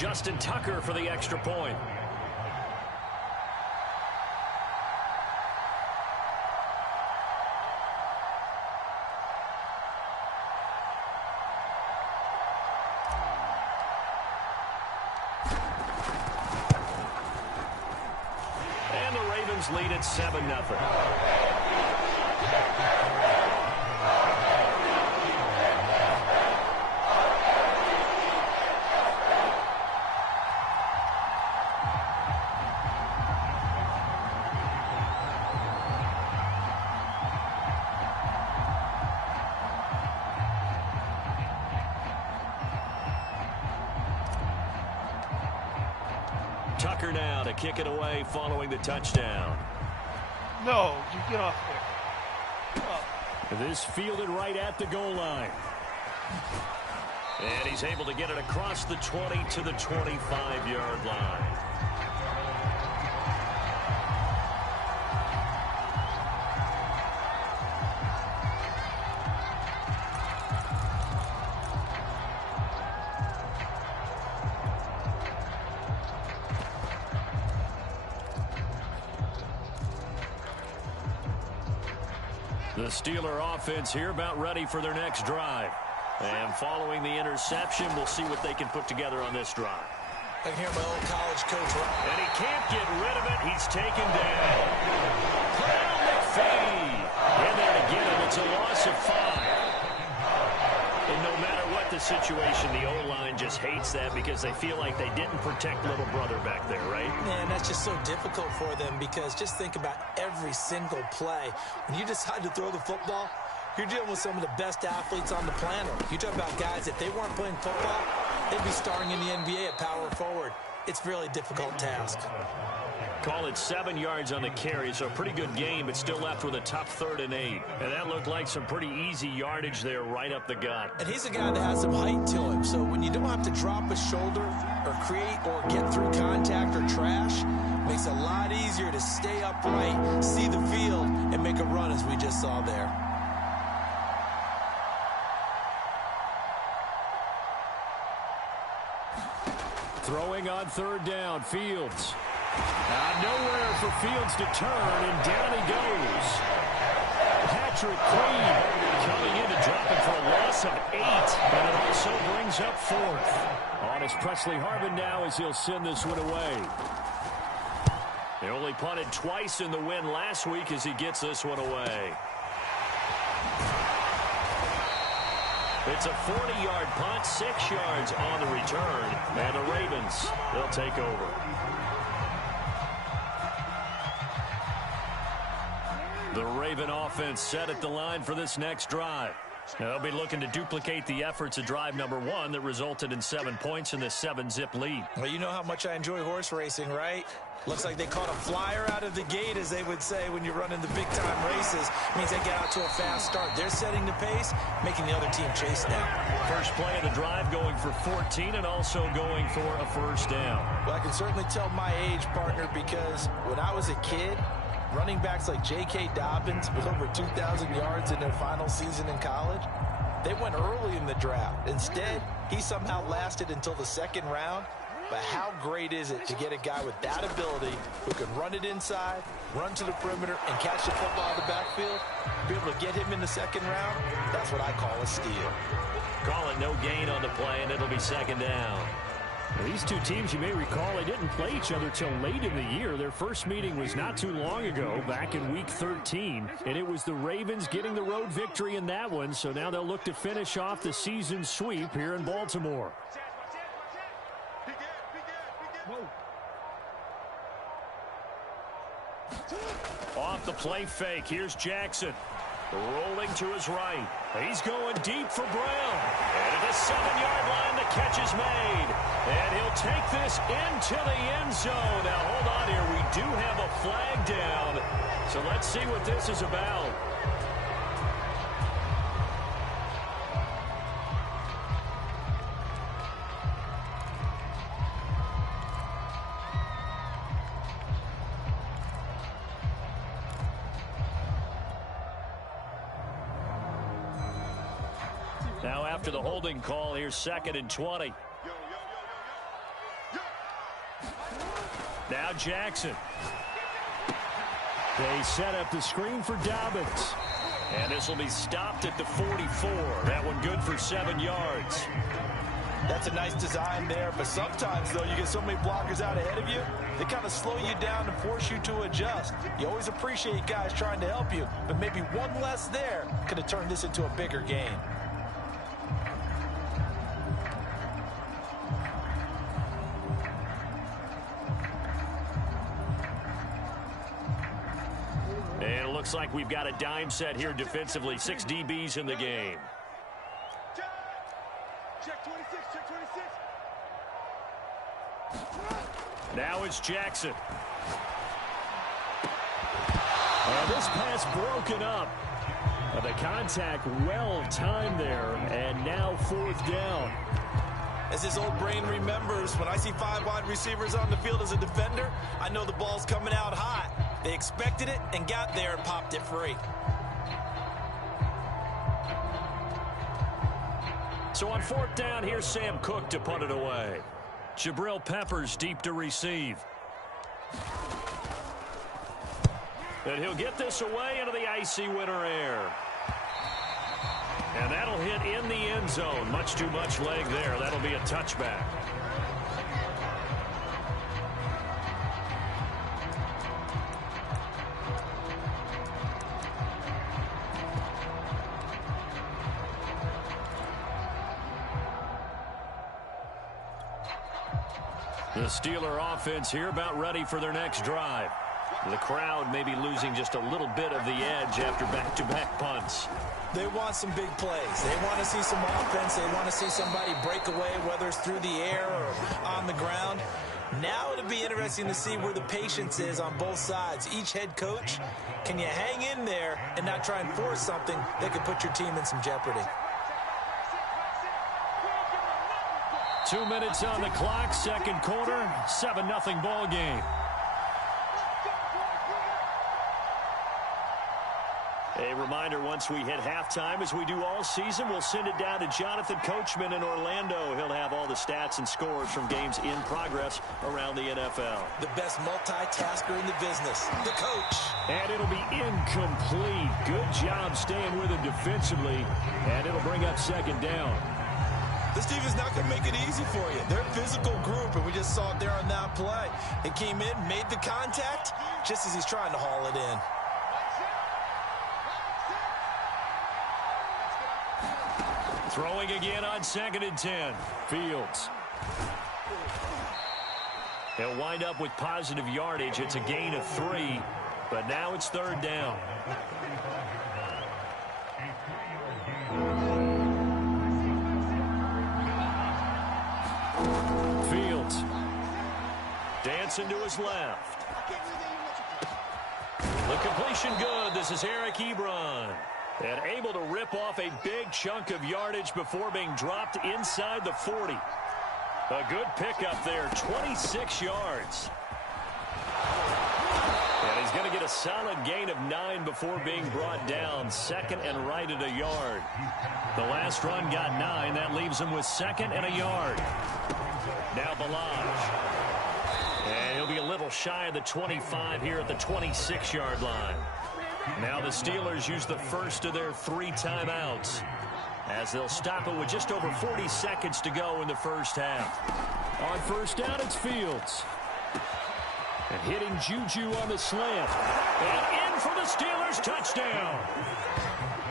Justin Tucker for the extra point. And the Ravens lead at 7-0. Tucker now to kick it away following the touchdown. No, you get off there. This fielded right at the goal line. And he's able to get it across the 20 to the 25-yard line. The Steeler offense here about ready for their next drive. And following the interception, we'll see what they can put together on this drive. I can hear my old college coach. And he can't get rid of it. He's taken down. Kyle McPhee in there to get him. It's a loss of 5. And no matter what the situation, the O-line just hates that because they feel like they didn't protect little brother back there, right? Man, that's just so difficult for them because just think about every single play. When you decide to throw the football, you're dealing with some of the best athletes on the planet. You talk about guys, if they weren't playing football, they'd be starring in the NBA at power forward. It's a really difficult task. Call it 7 yards on the carry, so a pretty good game, but still left with a tough 3rd and 8. And that looked like some pretty easy yardage there right up the gut. And he's a guy that has some height to him, so when you don't have to drop a shoulder or create or get through contact or trash, makes it a lot easier to stay upright, see the field, and make a run as we just saw there. Throwing on 3rd down, Fields. Nowhere for Fields to turn, and down he goes. Patrick Queen coming in to drop it for a loss of 8, and it also brings up 4th. On is Presley Harvin now as he'll send this one away. He only punted twice in the win last week as he gets this one away. It's a 40-yard punt, 6 yards on the return, and the Ravens, they'll take over. The Raven offense set at the line for this next drive. They'll be looking to duplicate the efforts of drive number 1 that resulted in 7 points in the 7-zip lead. Well, you know how much I enjoy horse racing, right? Looks like they caught a flyer out of the gate, as they would say when you're running the big-time races. It means they get out to a fast start. They're setting the pace, making the other team chase them. First play of the drive going for 14 and also going for a 1st down. Well, I can certainly tell my age, partner, because when I was a kid, running backs like J.K. Dobbins with over 2,000 yards in their final season in college, they went early in the draft. Instead, he somehow lasted until the 2nd round. But how great is it to get a guy with that ability who can run it inside, run to the perimeter, and catch the football in the backfield? Be able to get him in the 2nd round? That's what I call a steal. Call it no gain on the play, and it'll be 2nd down. These two teams, you may recall, they didn't play each other till late in the year. Their first meeting was not too long ago, back in Week 13. And it was the Ravens getting the road victory in that one. So now they'll look to finish off the season sweep here in Baltimore. Off the play fake, here's Jackson. Rolling to his right. He's going deep for Brown. And at the 7-yard line, the catch is made. And he'll take this into the end zone. Now, hold on here. We do have a flag down. So let's see what this is about. Now after the holding call, here's 2nd and 20. Now Jackson. They set up the screen for Dobbins. And this will be stopped at the 44. That one good for 7 yards. That's a nice design there, but sometimes, though, you get so many blockers out ahead of you, they kind of slow you down and force you to adjust. You always appreciate guys trying to help you, but maybe one less there could have turned this into a bigger game. And it looks like we've got a dime set here defensively. 6 DBs in the game. Check 26, check 26. Now it's Jackson. And this pass broken up. The contact well timed there, and now 4th down. As his old brain remembers, when I see 5 wide receivers on the field as a defender, I know the ball's coming out hot. They expected it and got there and popped it free. So on 4th down, here's Sam Cook to punt it away. Jabril Peppers deep to receive. And he'll get this away into the icy winter air. And that'll hit in the end zone. Much too much leg there. That'll be a touchback. The Steeler offense here about ready for their next drive. The crowd may be losing just a little bit of the edge after back-to-back punts. They want some big plays. They want to see some offense. They want to see somebody break away, whether it's through the air or on the ground. Now it'll be interesting to see where the patience is on both sides. Each head coach, can you hang in there and not try and force something that could put your team in some jeopardy? 2 minutes on the clock, second quarter, 7-0 ball game. A reminder, once we hit halftime, as we do all season, we'll send it down to Jonathan Coachman in Orlando. He'll have all the stats and scores from games in progress around the NFL. The best multitasker in the business, the coach. And it'll be incomplete. Good job staying with him defensively, and it'll bring up second down. This defense is not going to make it easy for you. They're a physical group, and we just saw it there on that play. It came in, made the contact, just as he's trying to haul it in. Throwing again on 2nd and 10. Fields. He'll wind up with positive yardage. It's a gain of 3, but now it's 3rd down. Fields. Dancing to his left. The completion good. This is Eric Ebron. And able to rip off a big chunk of yardage before being dropped inside the 40. A good pickup there, 26 yards. And he's going to get a solid gain of 9 before being brought down. 2nd and right at a yard. The last run got 9. That leaves him with 2nd and a yard. Now Balaj. And he'll be a little shy of the 25 here at the 26-yard line. Now the Steelers use the first of their 3 timeouts as they'll stop it with just over 40 seconds to go in the first half. On 1st down, it's Fields. And hitting Juju on the slant. And in for the Steelers touchdown.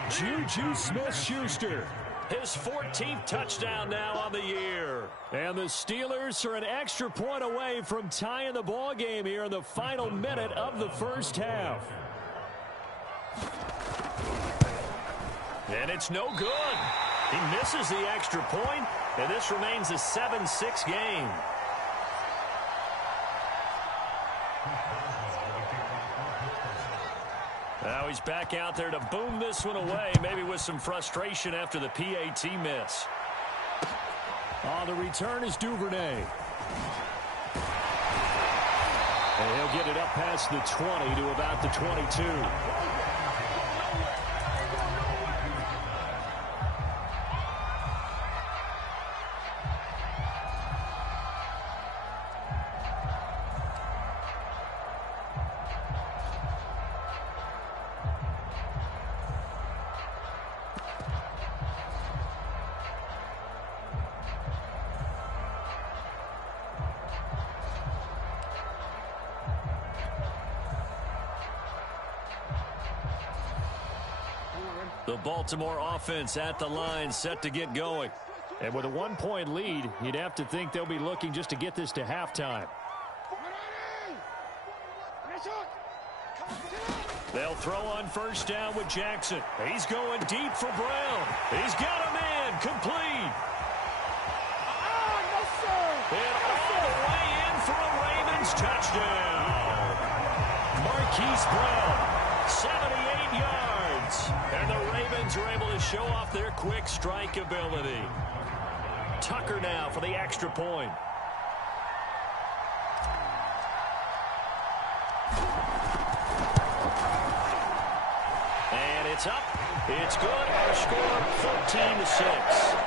Juju Smith-Schuster. His 14th touchdown now on the year. And the Steelers are an extra point away from tying the ball game here in the final minute of the first half. And it's no good. He misses the extra point, and this remains a 7-6 game. Now he's back out there to boom this one away, maybe with some frustration after the PAT miss. On the return is Duvernay. And he'll get it up past the 20 to about the 22. The Baltimore offense at the line, set to get going. And with a 1-point lead, you'd have to think they'll be looking just to get this to halftime. They'll throw on first down with Jackson. He's going deep for Brown. He's got him in, complete. And all the way in for a Ravens touchdown. Marquise Brown, 78 yards. And the Ravens are able to show off their quick strike ability. Tucker now for the extra point. And it's up. It's good. Our score, 14-6.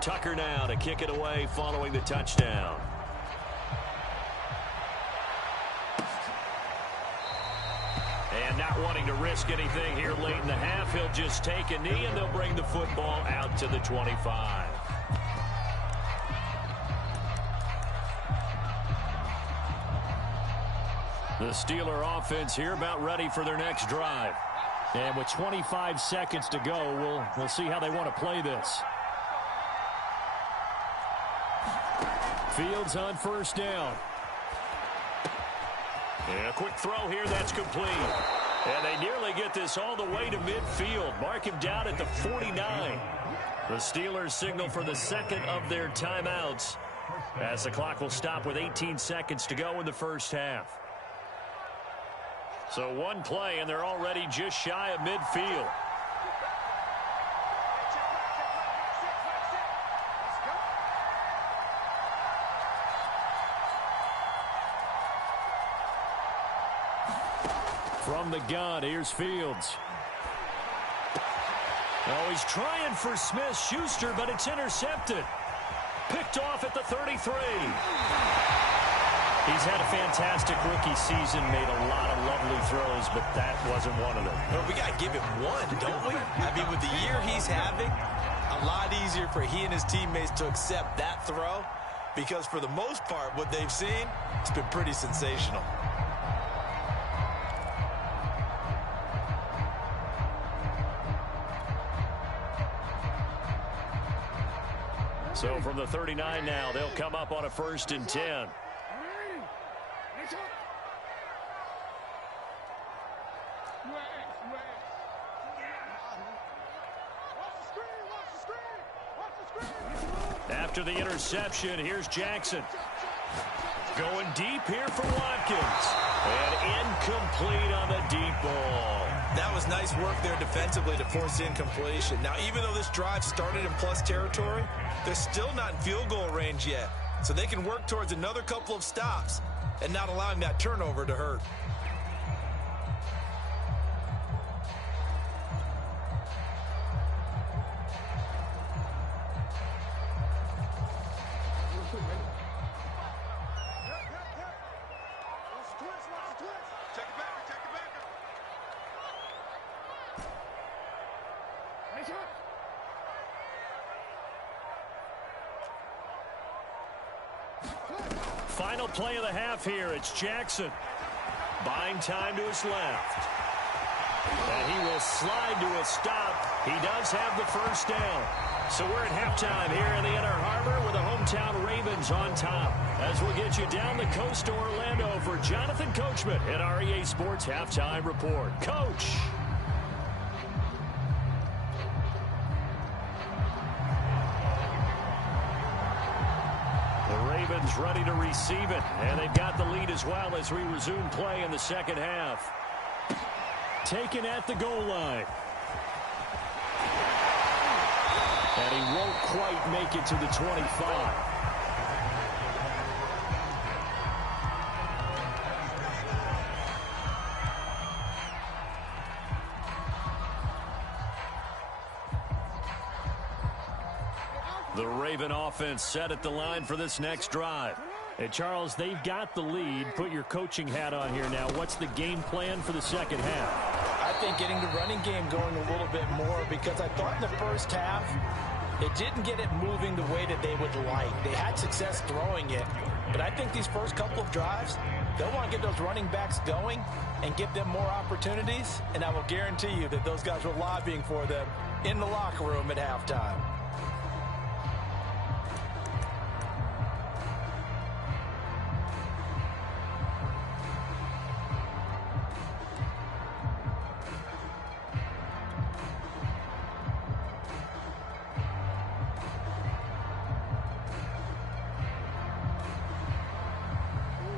Tucker now to kick it away following the touchdown. And not wanting to risk anything here late in the half, he'll just take a knee and they'll bring the football out to the 25. The Steeler offense here about ready for their next drive. And with 25 seconds to go, we'll see how they want to play this. Fields on first down. And a quick throw here, that's complete. And they nearly get this all the way to midfield. Mark him down at the 49. The Steelers signal for the second of their timeouts as the clock will stop with 18 seconds to go in the first half. So one play, and they're already just shy of midfield. From the gun, here's Fields. Oh, he's trying for Smith-Schuster, but it's intercepted. Picked off at the 33. He's had a fantastic rookie season, made a lot of lovely throws, but that wasn't one of them. But we got to give him one, don't we? I mean, with the year he's having, a lot easier for he and his teammates to accept that throw because for the most part, what they've seen, it's been pretty sensational. So from the 39 now, they'll come up on a 1st and 10. After the interception, here's Jackson. Going deep here for Watkins. And incomplete on the deep ball. That was nice work there defensively to force incompletion. Now, even though this drive started in plus territory, they're still not in field goal range yet. So they can work towards another couple of stops and not allowing that turnover to hurt. Final play of the half here. It's Jackson. Buying time to his left. And he will slide to a stop. He does have the first down. So we're at halftime here in the Inner Harbor with the hometown Ravens on top. As we'll get you down the coast to Orlando for Jonathan Coachman at our EA Sports Halftime Report. Coach. Ready to receive it, and they've got the lead as well as we resume play in the second half. Taken at the goal line. And he won't quite make it to the 25. The Raven offense set at the line for this next drive. And Charles, they've got the lead. Put your coaching hat on here now. What's the game plan for the second half? think getting the running game going a little bit more, because I thought in the first half it didn't get it moving the way that they would like. They had success throwing it, but I think these first couple of drives, they'll want to get those running backs going and give them more opportunities, and I will guarantee you that those guys were lobbying for them in the locker room at halftime.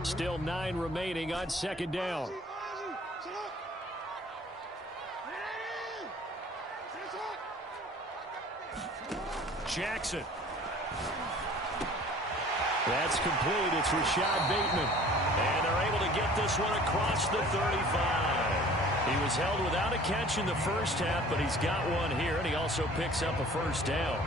Still 9 remaining on second down. Jackson. That's complete. It's Rashad Bateman. And they're able to get this one across the 35. He was held without a catch in the first half, but he's got one here, and he also picks up a first down.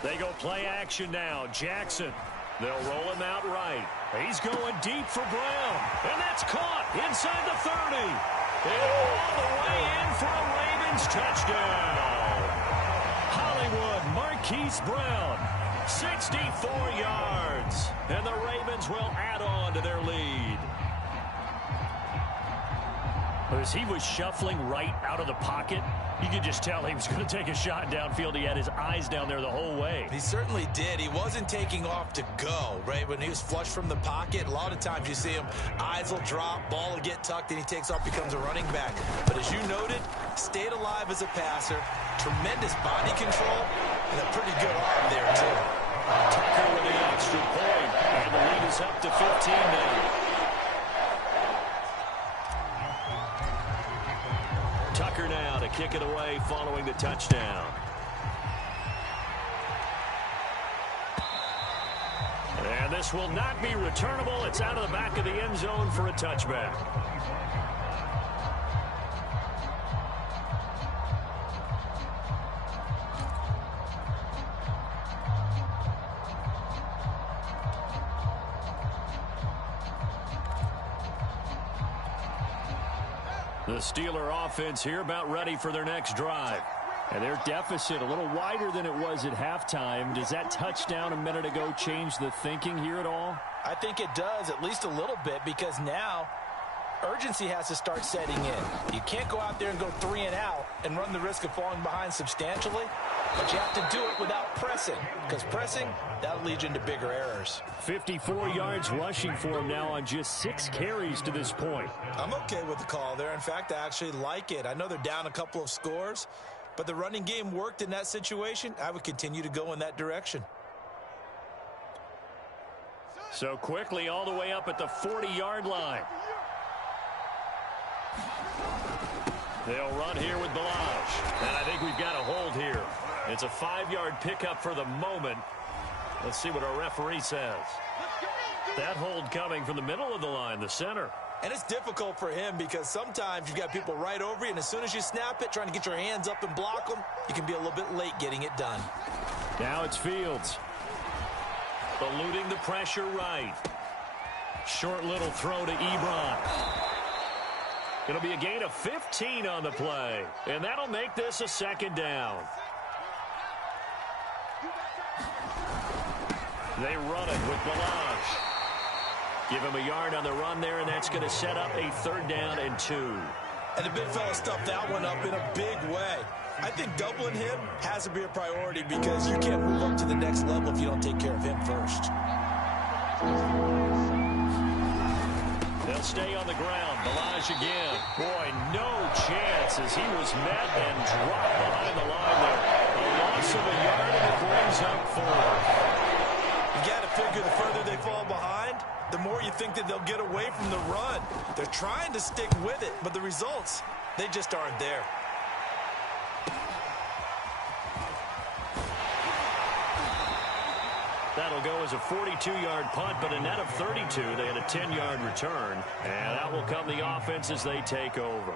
They go play action now. Jackson. They'll roll him out right. He's going deep for Brown. And that's caught inside the 30. And all the way in for a Ravens touchdown. Hollywood Marquise Brown. 64 yards. And the Ravens will add on to their lead. As he was shuffling right out of the pocket, you could just tell he was going to take a shot downfield. He had his eyes down there the whole way. He certainly did. He wasn't taking off to go, right? When he was flushed from the pocket, a lot of times you see him, eyes will drop, ball will get tucked, and he takes off, becomes a running back. But as you noted, stayed alive as a passer, tremendous body control, and a pretty good arm there, too. Tucker with the extra point, and the lead is up to 15 now. Tucker now to kick it away following the touchdown. And this will not be returnable. It's out of the back of the end zone for a touchback. The Steeler offense here about ready for their next drive. And their deficit a little wider than it was at halftime. Does that touchdown a minute ago change the thinking here at all? I think it does, at least a little bit, because now urgency has to start setting in. You can't go out there and go 3 and out and run the risk of falling behind substantially, but you have to do it without pressing, because pressing, that'll lead you into bigger errors. 54 yards rushing for him now on just 6 carries to this point. I'm okay with the call there. In fact, I actually like it. I know they're down a couple of scores, but the running game worked in that situation. I would continue to go in that direction. So quickly all the way up at the 40-yard line. They'll run here with Balaj. And I think we've got a hold here. It's a 5-yard pickup for the moment. Let's see what our referee says. That hold coming from the middle of the line, the center. And it's difficult for him because sometimes you've got people right over you, and as soon as you snap it, trying to get your hands up and block them, you can be a little bit late getting it done. Now it's Fields. Eluding the pressure right. Short little throw to Ebron. It'll be a gain of 15 on the play, and that'll make this a second down. They run it with Balaj. Give him a yard on the run there, and that's going to set up a 3rd down and 2. And the big fella stuffed that one up in a big way. I think doubling him has to be a priority because you can't move up to the next level if you don't take care of him first. They'll stay on the ground. Balaj again. Boy, no chance as he was met and dropped behind the line there. A loss of a yard, and it brings up 4. You got to figure the further they fall behind, the more you think that they'll get away from the run. They're trying to stick with it, but the results, they just aren't there. that'll go as a 42-yard punt, but a net of 32. They had a 10-yard return, and out will come the offense as they take over.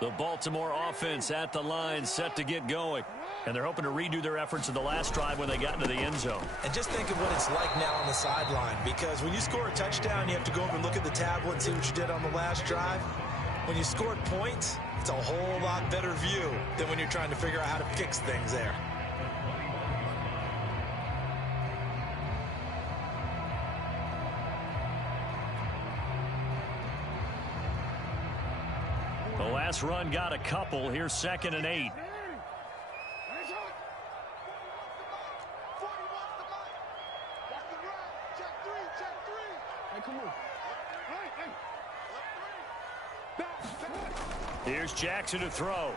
The Baltimore offense at the line, set to get going. And they're hoping to redo their efforts in the last drive when they got into the end zone. And just think of what it's like now on the sideline, because when you score a touchdown, you have to go over and look at the tablet and see what you did on the last drive. When you scored points, it's a whole lot better view than when you're trying to figure out how to fix things there. The last run got a couple. Here's 2nd and 8. Here's Jackson to throw.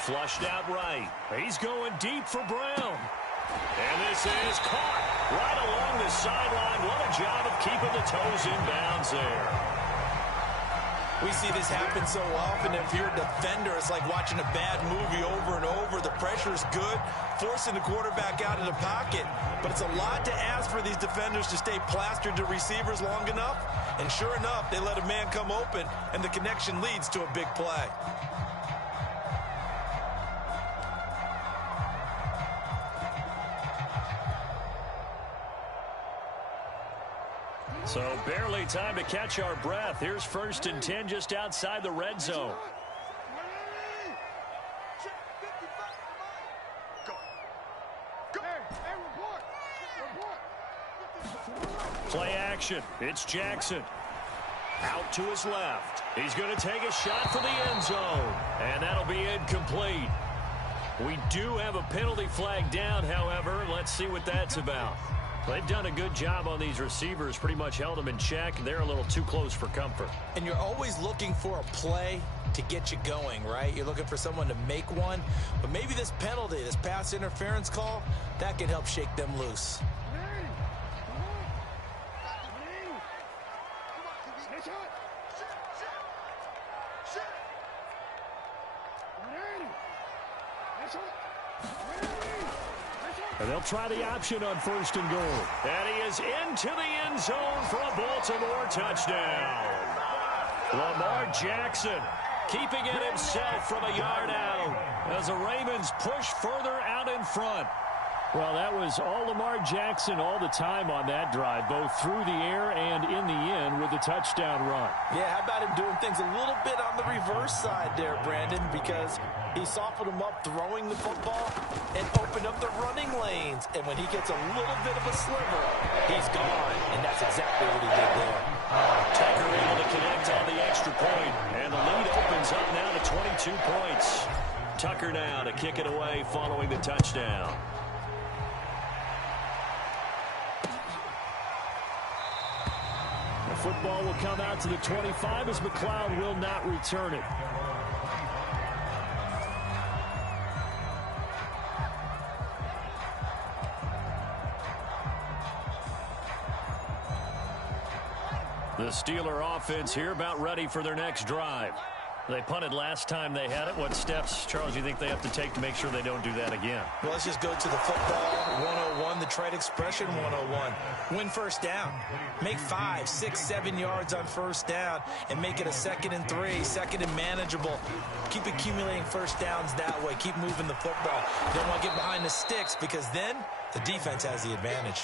Flushed out right. He's going deep for Brown. And this is caught right along the sideline. What a job of keeping the toes in bounds there. We see this happen so often. If you're a defender, it's like watching a bad movie over and over. The pressure's good, forcing the quarterback out of the pocket. But it's a lot to ask for these defenders to stay plastered to receivers long enough. And sure enough, they let a man come open, and the connection leads to a big play. So barely time to catch our breath. Here's 1st and 10 just outside the red zone. Play action. It's Jackson. Out to his left. He's going to take a shot for the end zone. And that'll be incomplete. We do have a penalty flag down, however. Let's see what that's about. They've done a good job on these receivers, pretty much held them in check. They're a little too close for comfort. And you're always looking for a play to get you going, right? You're looking for someone to make one. But maybe this penalty, this pass interference call, that can help shake them loose. And they'll try the option on 1st and goal. And he is into the end zone for a Baltimore touchdown. Lamar Jackson keeping it himself from a yard out as the Ravens push further out in front. Well, that was all Lamar Jackson all the time on that drive, both through the air and in the end with the touchdown run. Yeah, how about him doing things a little bit on the reverse side there, Brandon, because he softened him up throwing the football and opened up the running lanes. And when he gets a little bit of a sliver, he's gone. And that's exactly what he did there. Tucker able to connect on the extra point, and the lead opens up now to 22 points. Tucker now to kick it away following the touchdown. The football will come out to the 25 as McLeod will not return it. The Steeler offense here about ready for their next drive. They punted last time they had it. What steps, Charles, do you think they have to take to make sure they don't do that again? Well, let's just go to the football 101, the trade expression 101. Win first down. Make 5, 6, 7 yards on first down and make it a 2nd and 3, 2nd and manageable. Keep accumulating first downs that way. Keep moving the football. You don't want to get behind the sticks because then the defense has the advantage.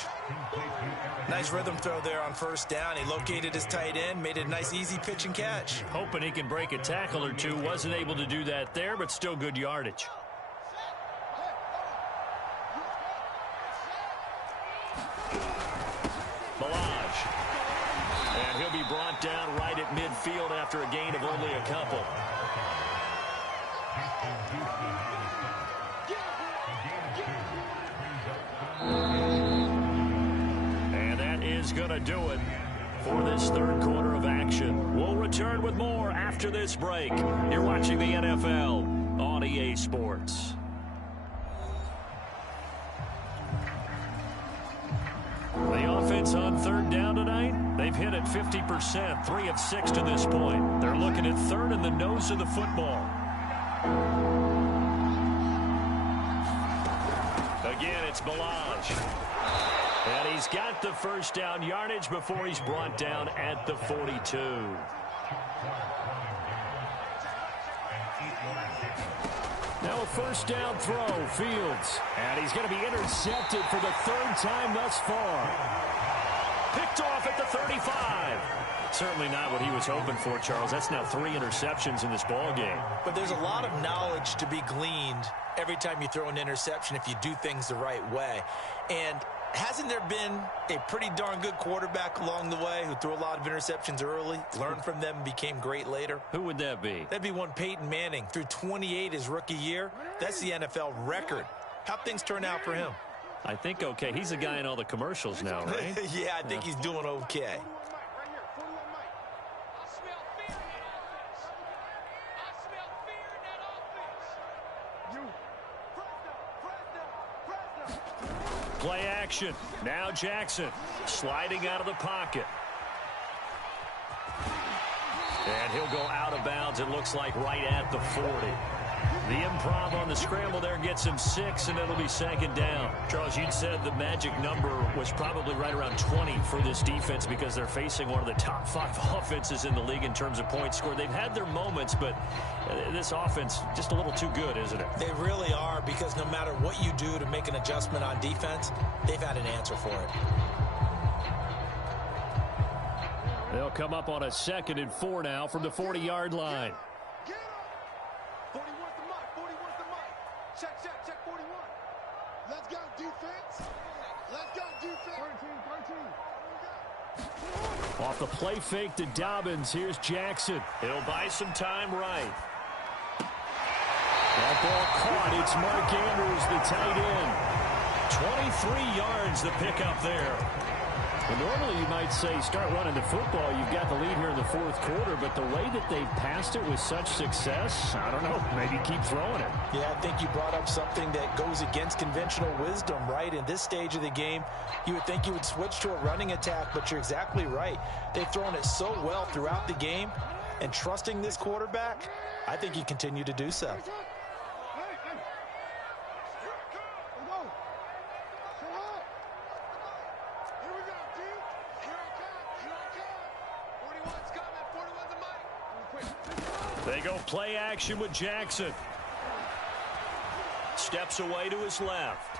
Nice rhythm throw there on first down. He located his tight end, made it a nice easy pitch and catch. Hoping he can break a tackle or two. Wasn't able to do that there, but still good yardage. Balaj. And he'll be brought down right at midfield after a gain of only a couple. And that is going to do it for this third quarter of action. We'll return with more after this break. You're watching the NFL on EA Sports. The offense on third down tonight, they've hit it 50%, 3 of 6 to this point. They're looking at third in the nose of the football. Again, it's Balaj. And he's got the first down yardage before he's brought down at the 42. Now a first down throw, Fields. And he's going to be intercepted for the third time thus far. Picked off at the 35. Certainly not what he was hoping for, Charles. That's now 3 interceptions in this ball game. But there's a lot of knowledge to be gleaned every time you throw an interception if you do things the right way. And hasn't there been a pretty darn good quarterback along the way who threw a lot of interceptions early, learned from them, and became great later? Who would that be? That'd be one Peyton Manning. Threw 28 his rookie year. That's the NFL record. How'd things turn out for him? I think okay. He's a guy in all the commercials now, right? Yeah, I think he's doing okay. Play action. Now Jackson sliding out of the pocket. And he'll go out of bounds, it looks like, right at the 40. The improv on the scramble there gets him 6, and it'll be second down. Charles, you'd said the magic number was probably right around 20 for this defense because they're facing one of the top 5 offenses in the league in terms of points scored. They've had their moments, but this offense just a little too good, isn't it? They really are, because no matter what you do to make an adjustment on defense, they've had an answer for it. They'll come up on a 2nd and 4 now from the 40-yard line. Check 41. Let's go, defense. Let's go, defense. 13. Off the play fake to Dobbins, here's Jackson. He'll buy some time right. That ball caught. It's Mark Andrews, the tight end. 23 yards the pickup there. Well, normally you might say start running the football. You've got the lead here in the 4th quarter, but the way that they've passed it with such success, I don't know, maybe keep throwing it. Yeah, I think you brought up something that goes against conventional wisdom, right? In this stage of the game, you would think you would switch to a running attack, but you're exactly right. They've thrown it so well throughout the game, and trusting this quarterback, I think you continue to do so. They go play action with Jackson. Steps away to his left.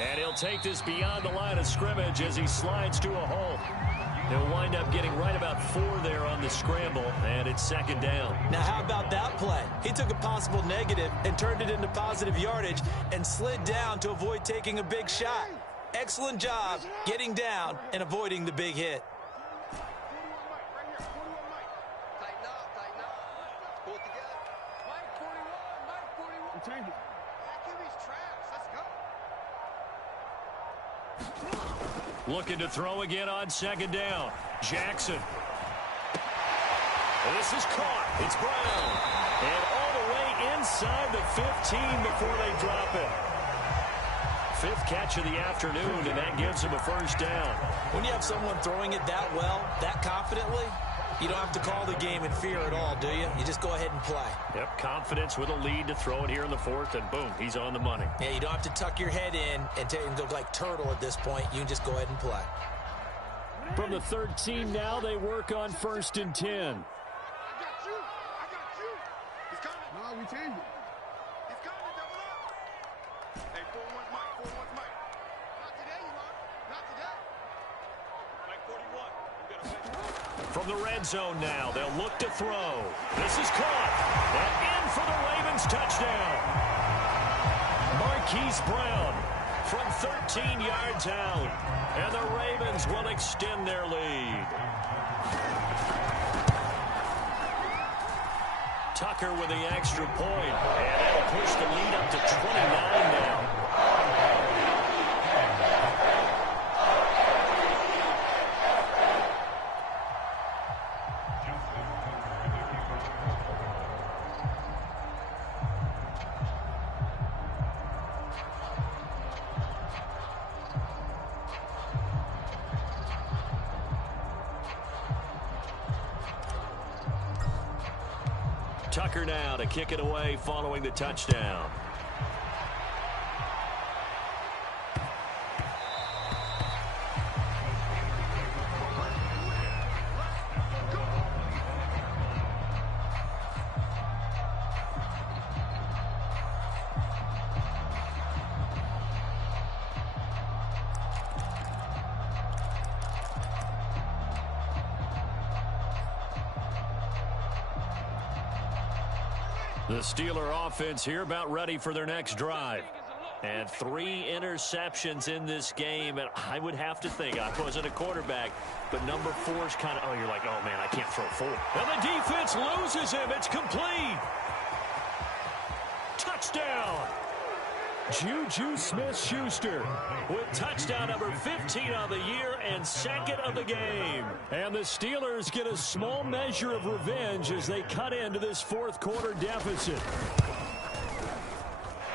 And he'll take this beyond the line of scrimmage as he slides to a hole. He'll wind up getting right about 4 there on the scramble, and it's second down. Now, how about that play? He took a possible negative and turned it into positive yardage and slid down to avoid taking a big shot. Excellent job getting down and avoiding the big hit. Looking to throw again on second down. Jackson. This is caught. It's Brown. And all the way inside the 15 before they drop it. 5th catch of the afternoon, and that gives him a first down. When you have someone throwing it that well, that confidently, you don't have to call the game in fear at all, do you? You just go ahead and play. Yep, confidence with a lead to throw it here in the 4th, and boom, he's on the money. Yeah, you don't have to tuck your head in and go like turtle at this point. You can just go ahead and play. From the 13 now, they work on 1st and 10. I got you. He's coming. No, we change it. He's coming. Double up. Hey, 4-1's Mike. 4-1's Mike. Not today, Elon. Not today. Mike 41. You got to win. From the red zone now, they'll look to throw. This is caught. And in for the Ravens touchdown. Marquise Brown from 13 yards out. And the Ravens will extend their lead. Tucker with the extra point. And that'll push the lead up to 29 now. Tucker now to kick it away following the touchdown. The Steeler offense here about ready for their next drive. And 3 interceptions in this game. And I would have to think, I wasn't a quarterback, but number 4's kind of, you're like, oh, man, I can't throw 4. And the defense loses him. It's complete. Touchdown. Juju Smith-Schuster with touchdown number 15 on the year and 2nd of the game. And the Steelers get a small measure of revenge as they cut into this 4th quarter deficit.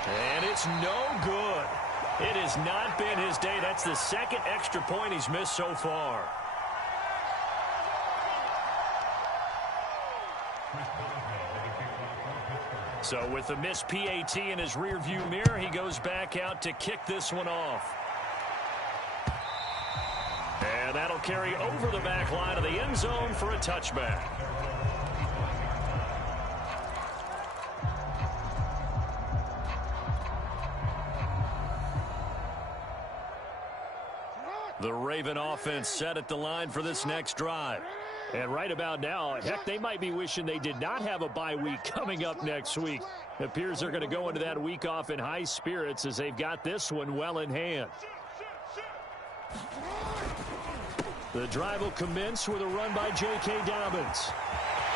And it's no good. It has not been his day. That's the 2nd extra point he's missed so far. So with the missed PAT in his rearview mirror, he goes back out to kick this one off. And that'll carry over the back line of the end zone for a touchback. The Raven offense set at the line for this next drive. And right about now, heck, they might be wishing they did not have a bye week coming up next week. It appears they're going to go into that week off in high spirits as they've got this one well in hand. The drive will commence with a run by J.K. Dobbins.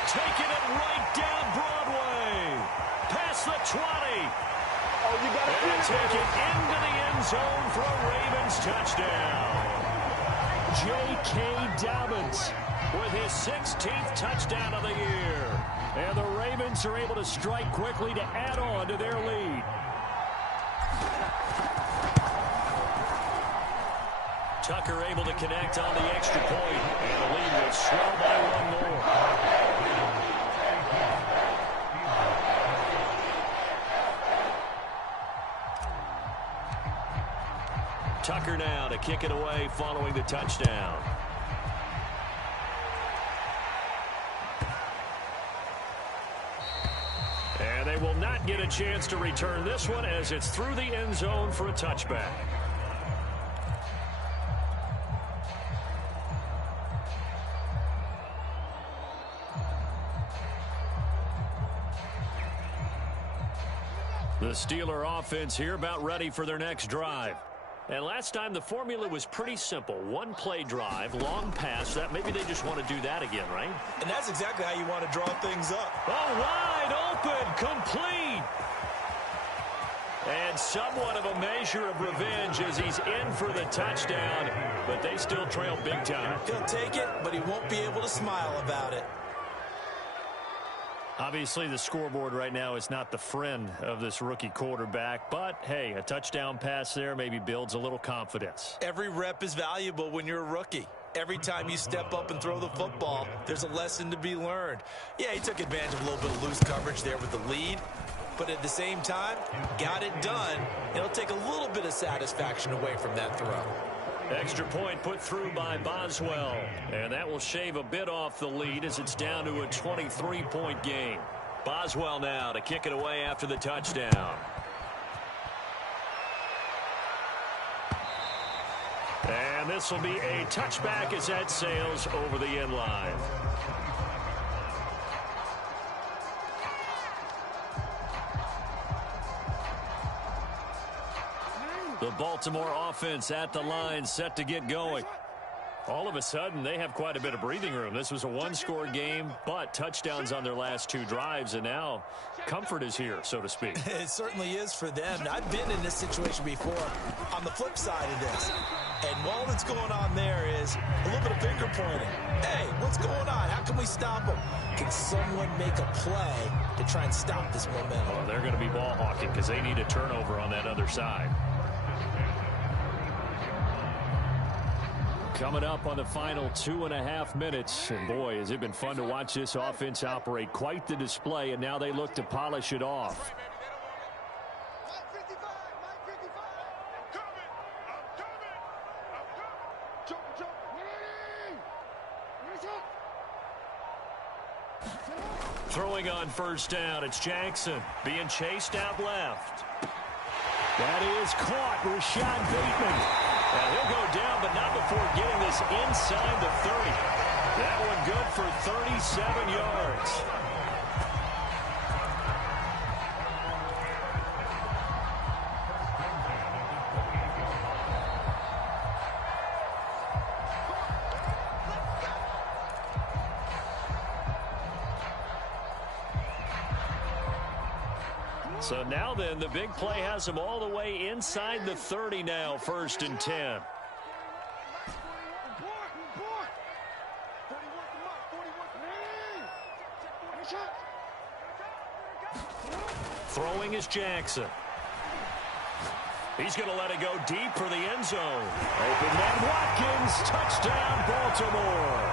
Taking it right down Broadway. Past the 20. And take it into the end zone for a Ravens touchdown. J.K. Dobbins with his 16th touchdown of the year. And the Ravens are able to strike quickly to add on to their lead. Tucker able to connect on the extra point, and the lead will swell by 1 more. Tucker now to kick it away following the touchdown. And they will not get a chance to return this one as it's through the end zone for a touchback. The Steeler offense here about ready for their next drive. And last time the formula was pretty simple. 1-play drive, long pass. That maybe they just want to do that again, right? And that's exactly how you want to draw things up. Oh, wide open, complete. And somewhat of a measure of revenge as he's in for the touchdown, but they still trail big time. He'll take it, but he won't be able to smile about it. Obviously, the scoreboard right now is not the friend of this rookie quarterback, but, hey, a touchdown pass there maybe builds a little confidence. Every rep is valuable when you're a rookie. Every time you step up and throw the football, there's a lesson to be learned. Yeah, he took advantage of a little bit of loose coverage there with the lead, but at the same time, got it done. It'll take a little bit of satisfaction away from that throw. Extra point put through by Boswell. And that will shave a bit off the lead as it's down to a 23-point game. Boswell now to kick it away after the touchdown. And this will be a touchback as that sails over the end line. The Baltimore offense at the line, set to get going. All of a sudden, they have quite a bit of breathing room. This was a one-score game, but touchdowns on their last 2 drives, and now comfort is here, so to speak. It certainly is for them. I've been in this situation before on the flip side of this. And all that's going on there is a little bit of finger pointing. Hey, what's going on? How can we stop them? Can someone make a play to try and stop this momentum? Oh, they're going to be ball hawking because they need a turnover on that other side. Coming up on the final 2.5 minutes. And boy, has it been fun to watch this offense operate. Quite the display, and now they look to polish it off. Throwing on first down, it's Jackson being chased out left. That is caught, Rashad Bateman. Now he'll go down, but not before getting this inside the 30. That one good for 37 yards. So now then, the big play has them all the way inside the 30 now, 1st and 10. Throwing is Jackson. He's going to let it go deep for the end zone. Open man, Watkins, touchdown, Baltimore.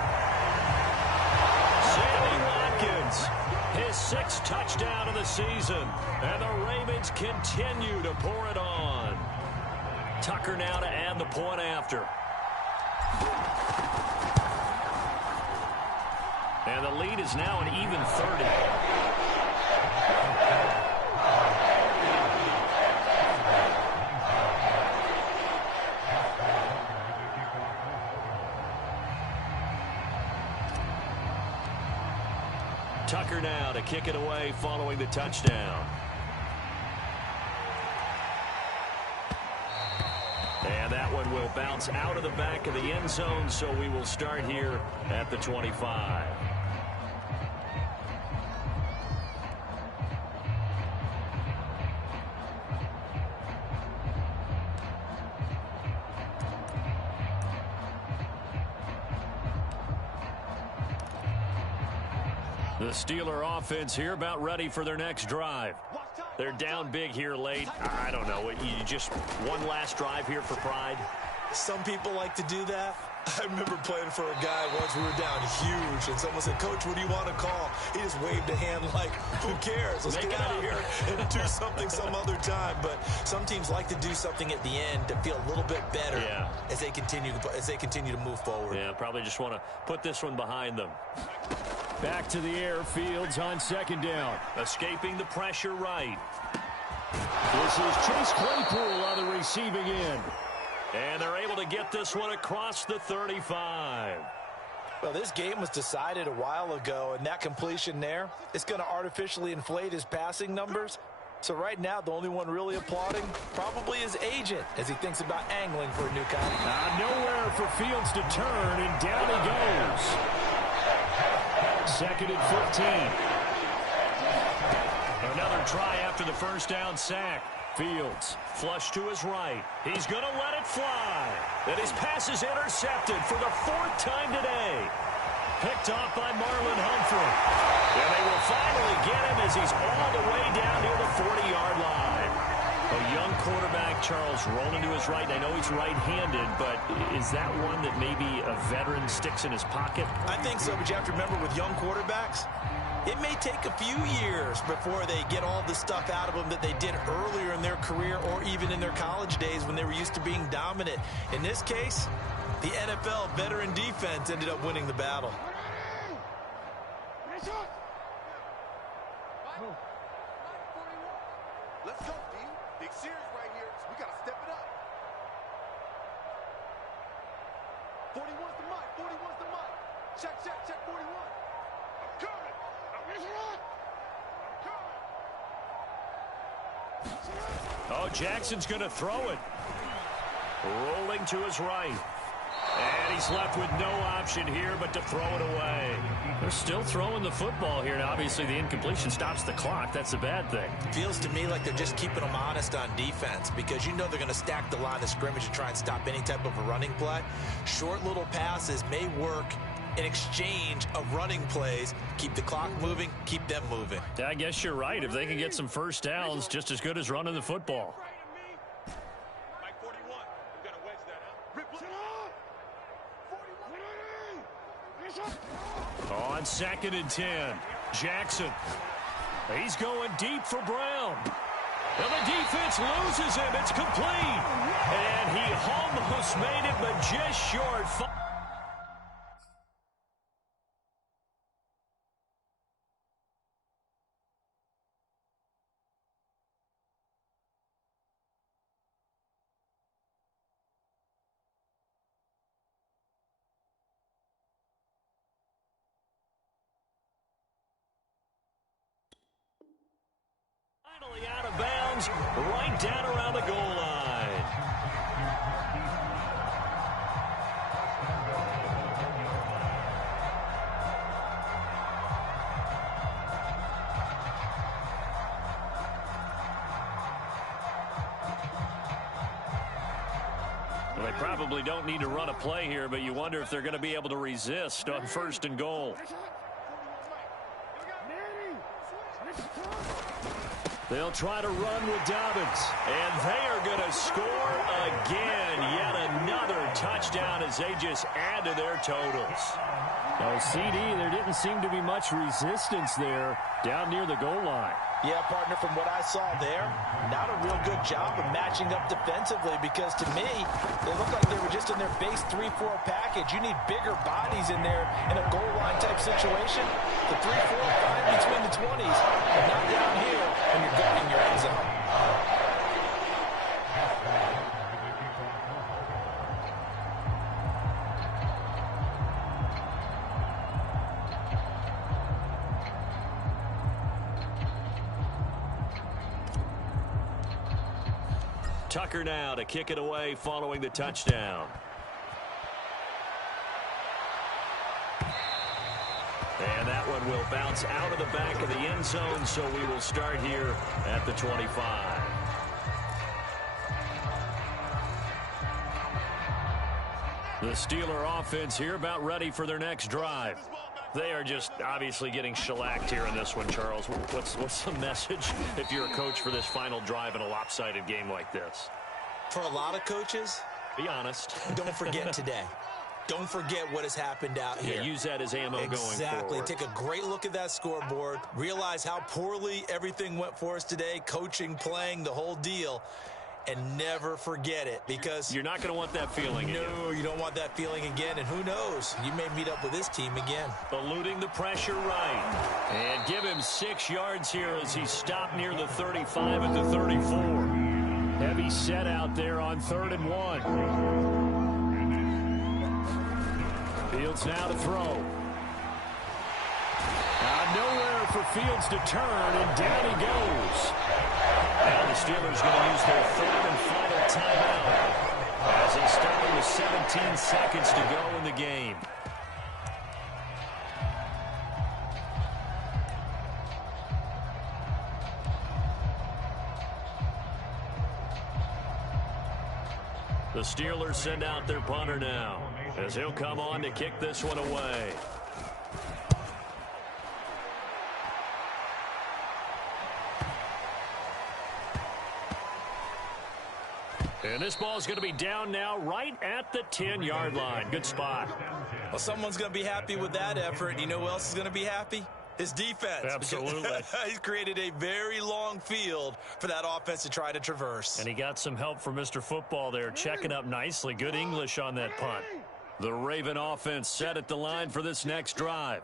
Sammy Watkins, his 6th touchdown of the season, and the Ravens continue to pour it on. Tucker now to add the point after. And the lead is now an even 30. Tucker now to kick it away following the touchdown. And that one will bounce out of the back of the end zone, so we will start here at the 25. The Steeler offense here about ready for their next drive. They're down big here late. I don't know. You just one last drive here for pride. Some people like to do that. I remember playing for a guy once. We were down huge, and someone said, "Coach, what do you want to call?" He just waved a hand like, "Who cares? Let's get out of here and do something some other time." But some teams like to do something at the end to feel a little bit better as they continue to move forward. Yeah, probably just want to put this one behind them. Back to the air, Fields on 2nd down. Escaping the pressure right. This is Chase Claypool on the receiving end. And they're able to get this one across the 35. Well, this game was decided a while ago, and that completion there is going to artificially inflate his passing numbers. So right now, the only one really applauding probably his agent as he thinks about angling for a new contract. Nowhere for Fields to turn, and down he goes. 2nd and 15. Another try after the first down sack. Fields flush to his right. He's going to let it fly. And his pass is intercepted for the 4th time today. Picked off by Marlon Humphrey. And they will finally get him as he's all the way down near the 40-yard line. A young quarterback, Charles, rolling to his right. I know he's right-handed, but is that one that maybe a veteran sticks in his pocket? I think so, but you have to remember with young quarterbacks, it may take a few years before they get all the stuff out of them that they did earlier in their career or even in their college days when they were used to being dominant. In this case, the NFL veteran defense ended up winning the battle. Let's go, D. Big series right here, so we got to step it up. 41's the mic, 41's the mic. Check, 41. I'm coming. Oh, Jackson's going to throw it. Rolling to his right. And he's left with no option here but to throw it away. They're still throwing the football here. Now, obviously, the incompletion stops the clock. That's a bad thing. Feels to me like they're just keeping them honest on defense because you know they're going to stack the line of scrimmage and try and stop any type of a running play. Short little passes may work in exchange of running plays. Keep the clock moving, keep them moving. Yeah, I guess you're right. If they can get some first downs, just as good as running the football. Mike 41, we got to wedge that, huh? on 2nd and 10. Jackson. He's going deep for Brown. And the defense loses him. It's complete. And he almost made it, but just short. Finally out of bounds, right down around the goal line. Well, they probably don't need to run a play here, but you wonder if they're going to be able to resist on 1st and goal. They'll try to run with Dobbins, and they are going to score again. Yet another touchdown as they just add to their totals. Now, CD, there didn't seem to be much resistance there down near the goal line. Yeah, partner, from what I saw there, not a real good job of matching up defensively because to me, they looked like they were just in their base 3-4 package. You need bigger bodies in there in a goal line type situation. The 3-4 fine between the 20s, but not down here when you're guarding your end zone. Tucker now to kick it away following the touchdown. And that one will bounce out of the back of the end zone, so we will start here at the 25. The Steeler offense here about ready for their next drive. They are just obviously getting shellacked here in this one, Charles. What's the message if you're a coach for this final drive in a lopsided game like this? For a lot of coaches, be honest. Don't forget today. Don't forget what has happened out here. Use that as ammo going forward. Exactly. Take a great look at that scoreboard. Realize how poorly everything went for us today. Coaching, playing, the whole deal. And never forget it, because you're not going to want that feeling again. No, you don't want that feeling again. And who knows? You may meet up with this team again. Eluding the pressure right. And give him 6 yards here as he stopped near the 35 at the 34. Heavy set out there on 3rd and 1. Fields now to throw. Nowhere for Fields to turn, and down he goes. Now the Steelers going to use their 3rd and final timeout as they start with 17 seconds to go in the game. The Steelers send out their punter now as he'll come on to kick this one away. And this ball is going to be down now right at the 10-yard line. Good spot. Well, someone's going to be happy with that effort. You know who else is going to be happy? His defense. Absolutely. He's created a very long field for that offense to try to traverse. And he got some help from Mr. Football there, checking up nicely. Good English on that punt. The Raven offense set at the line for this next drive.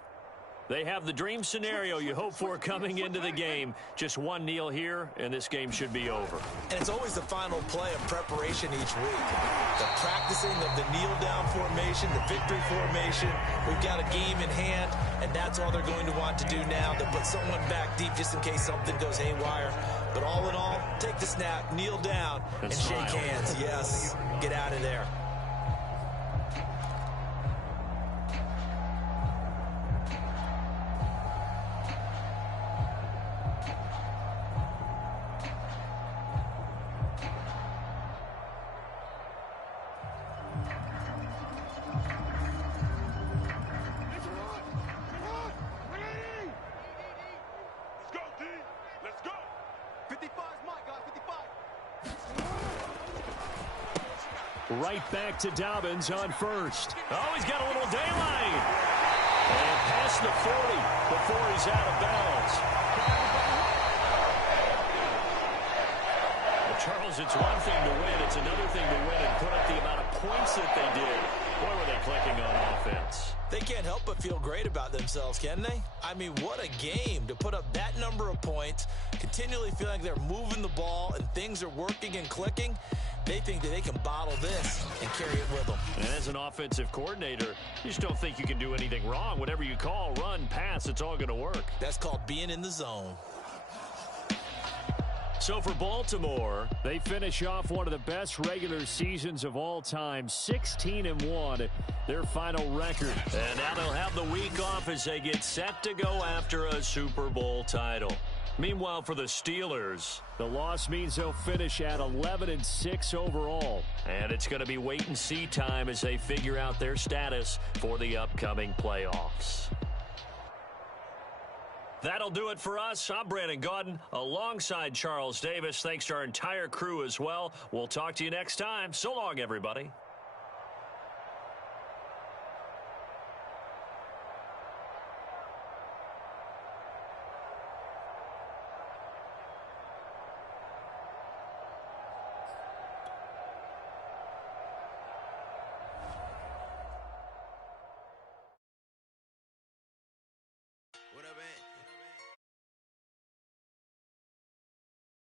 They have the dream scenario you hope for coming into the game. Just one kneel here, and this game should be over. And it's always the final play of preparation each week. The practicing of the kneel-down formation, the victory formation. We've got a game in hand, and that's all they're going to want to do now. They'll put someone back deep just in case something goes haywire. But all in all, take the snap, kneel down, and shake hands. Yes, get out of there. Right back to Dobbins on 1st. Oh, he's got a little daylight. And past the 40 before he's out of bounds. Well, Charles, it's one thing to win. It's another thing to win and put up the amount of points that they did. Boy, were they clicking on offense. They can't help but feel great about themselves, can they? I mean, what a game to put up that number of points, continually feeling like they're moving the ball and things are working and clicking. They think that they can bottle this and carry it with them. And as an offensive coordinator, you just don't think you can do anything wrong. Whatever you call, run, pass, it's all going to work. That's called being in the zone. So for Baltimore, they finish off one of the best regular seasons of all time, 16-1, their final record. And now they'll have the week off as they get set to go after a Super Bowl title. Meanwhile, for the Steelers, the loss means they'll finish at 11-6 overall. And it's going to be wait-and-see time as they figure out their status for the upcoming playoffs. That'll do it for us. I'm Brandon Gaudin alongside Charles Davis. Thanks to our entire crew as well. We'll talk to you next time. So long, everybody.